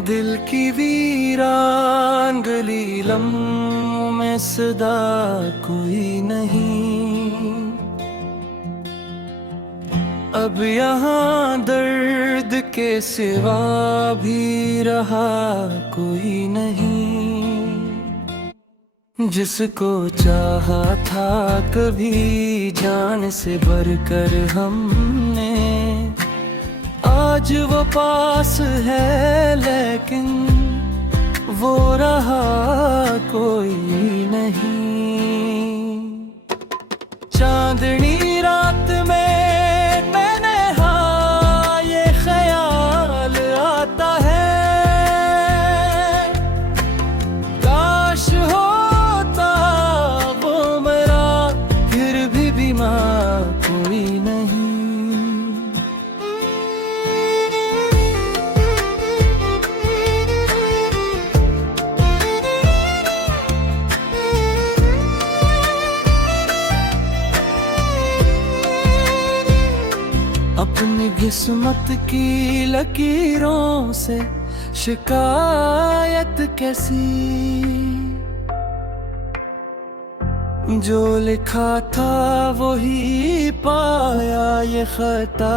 दिल की वीरान गली लम्हों में सदा कोई नहीं। अब यहाँ दर्द के सिवा भी रहा कोई नहीं। जिसको चाहा था कभी जान से बढ़कर हमने, आज वो पास है लेकिन वो रहा कोई नहीं। चांदनी रात में मैंने हाँ ये ख्याल आता है, काश होता वो मेरा फिर भी बीमार कोई नहीं। अपनी किस्मत की लकीरों से शिकायत कैसी, जो लिखा था वही पाया ये खता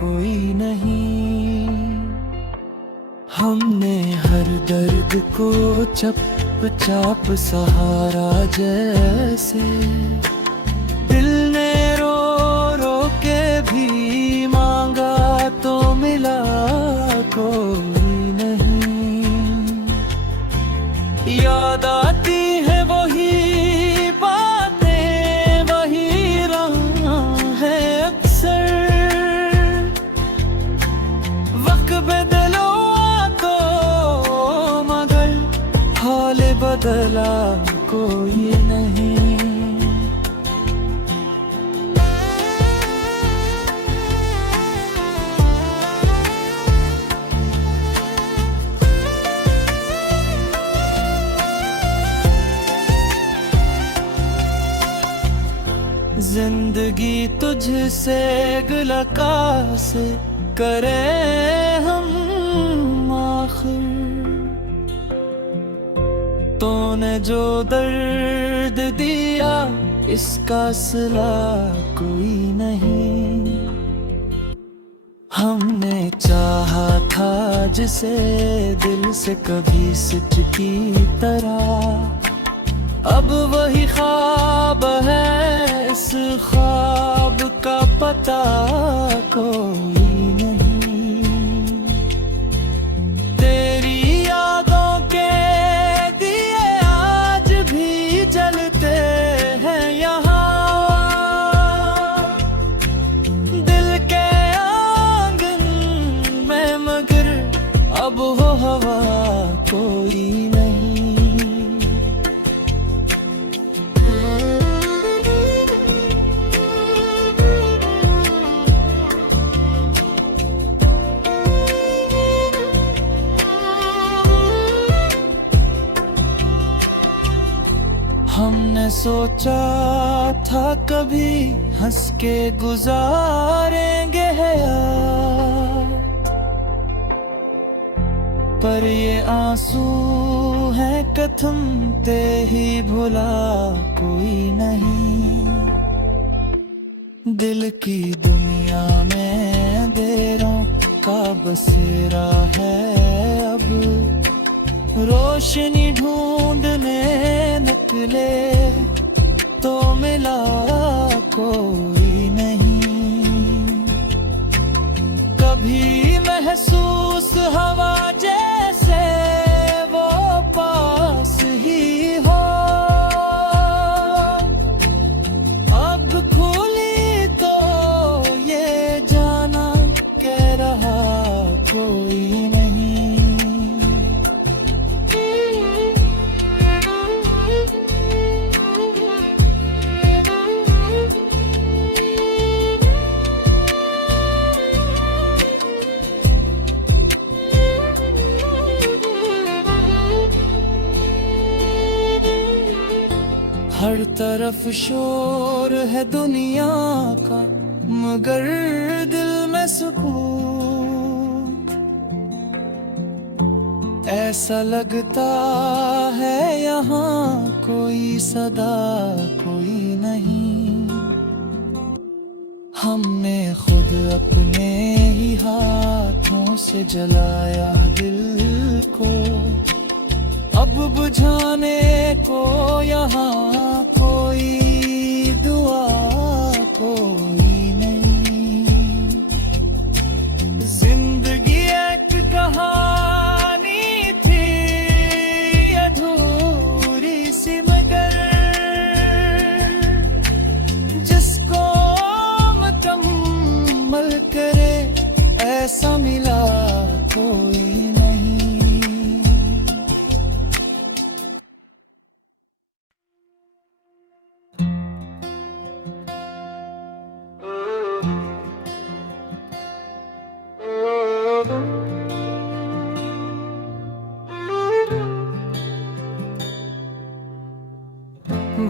कोई नहीं। हमने हर दर्द को चप चाप सहारा जैसे, दिल ने रो रो के भी मांगा तो मिला कोई नहीं। याद आती है वही बातें, वही राह है अक्सर, वक्त बदलो तो मगर हाल बदला कोई नहीं। जिंदगी तुझसे गिला से करे हम आखिर, तूने जो दर्द दिया इसका सिला कोई नहीं। हमने चाहा था जिसे दिल से कभी सच की तरह, अब वही ख्वाब है इस ख्वाब का पता कोई नहीं। तेरी यादों के दिए आज भी जलते हैं यहाँ, दिल के आंगन में मगर अब वो हवा कोई नहीं। हमने सोचा था कभी हंस के गुजारेंगे यार, पर ये आंसू हैं कथमते ही भुला कोई नहीं। दिल की दुनिया में देरों का बसेरा है अब, रोशनी ढूंढने निकले तो मिला कोई नहीं। कभी महसूस हवा जैसे वो पास ही हो, अब खुली तो ये जाना कह रहा कोई नहीं। हर तरफ शोर है दुनिया का मगर दिल में सुकून, ऐसा लगता है यहाँ कोई सदा कोई नहीं। हमने खुद अपने ही हाथों से जलाया दिल को, अब बुझाने को यहाँ कोई दुआ कोई नहीं। जिंदगी एक कहानी थी अधूरी सी, मगर जिसको मुकम्मल करे ऐसा मिला कोई नहीं।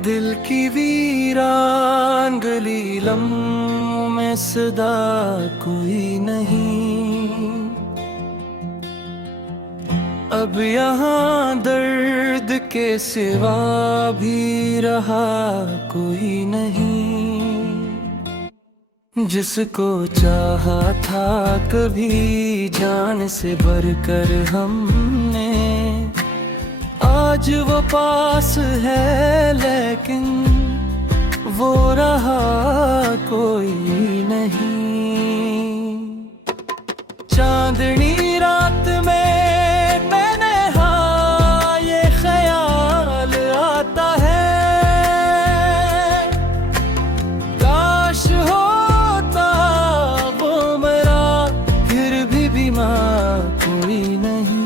दिल की वीरान गली लम्हों में सदा कोई नहीं। अब यहाँ दर्द के सिवा भी रहा कोई नहीं। जिसको चाहा था कभी जान से बढ़कर हमने, आज वो पास है लेकिन वो रहा कोई नहीं। चांदनी रात में मैंने हाँ ये ख्याल आता है, काश होता वो मेरा फिर भी बीमार कोई नहीं।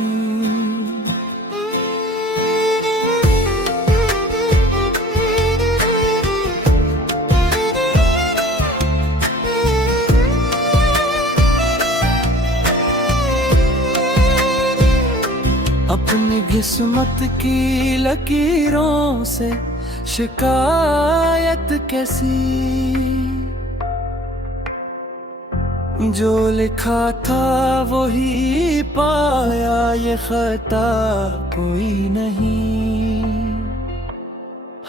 अपनी किस्मत की लकीरों से शिकायत कैसी, जो लिखा था वही पाया ये खता कोई नहीं।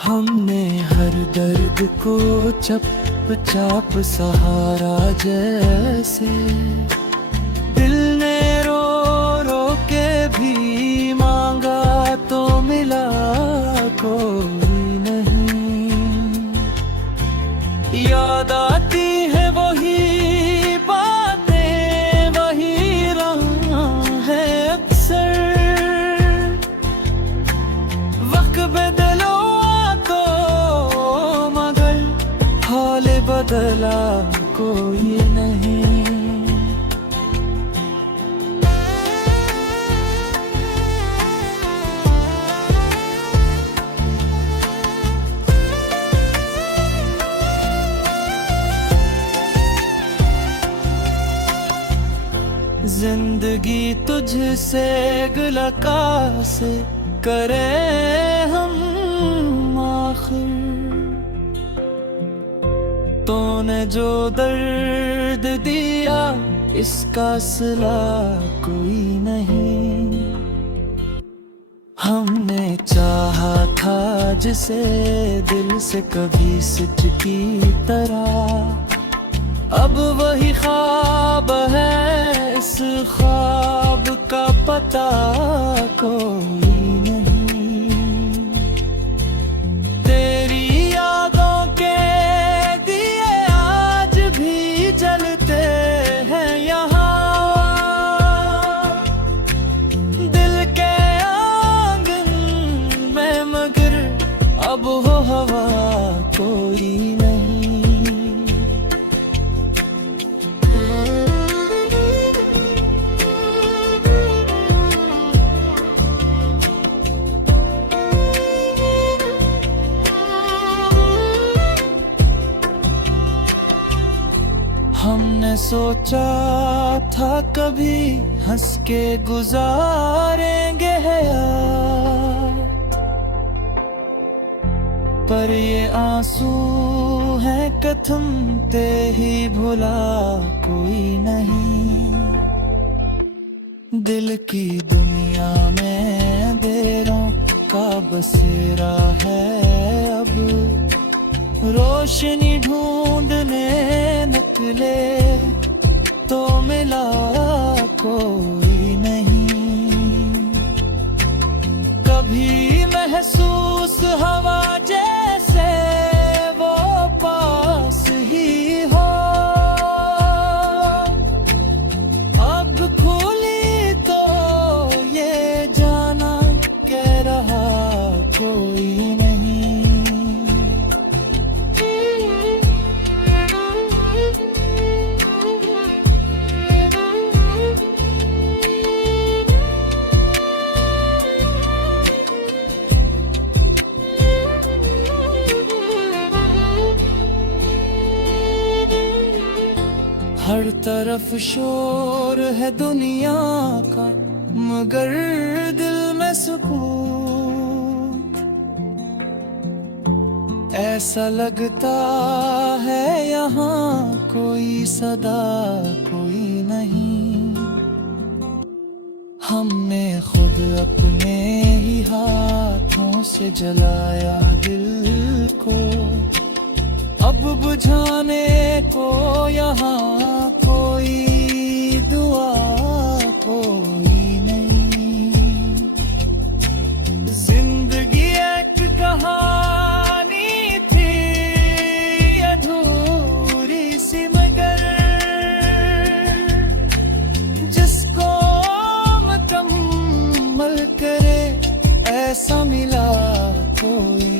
हमने हर दर्द को चप चाप सहारा जैसे, दिल ने रो रो के भी मांगा तो मिला कोई नहीं। याद आती है वही बातें वही राह है अक्सर, वक्त बदलो तो मगर हाल बदला कोई नहीं। जिंदगी तुझसे गुलका से करे हम आखिर, तूने जो दर्द दिया इसका सिला कोई नहीं। हमने चाहा था जिसे दिल से कभी सच की तरह, अब वही ख्वाब है इस ख्वाब का पता कोई नहीं। तेरी यादों के दिए आज भी जलते हैं यहाँ, दिल के आंगन में मगर अब वो हवा कोई नहीं। हमने सोचा था कभी हंस के गुजारेंगे यार, पर ये आंसू हैं कथमते ही भुला कोई नहीं। दिल की दुनिया दुनिया में देरों का बसेरा है अब, रोशनी ढूंढने निकले तो मिला कोई नहीं। कभी महसूस हवा जैसे वो पास ही हो, अब खुली तो ये जाना कह रहा कोई नहीं। हर तरफ शोर है दुनिया का, मगर दिल में सुकून। ऐसा लगता है यहाँ कोई सदा कोई नहीं। हमने खुद अपने ही हाथों से जलाया दिल को, अब बुझाने को यहाँ कोई दुआ कोई नहीं। जिंदगी एक कहानी थी अधूरी सी, मगर जिसको मुकम्मल करे ऐसा मिला कोई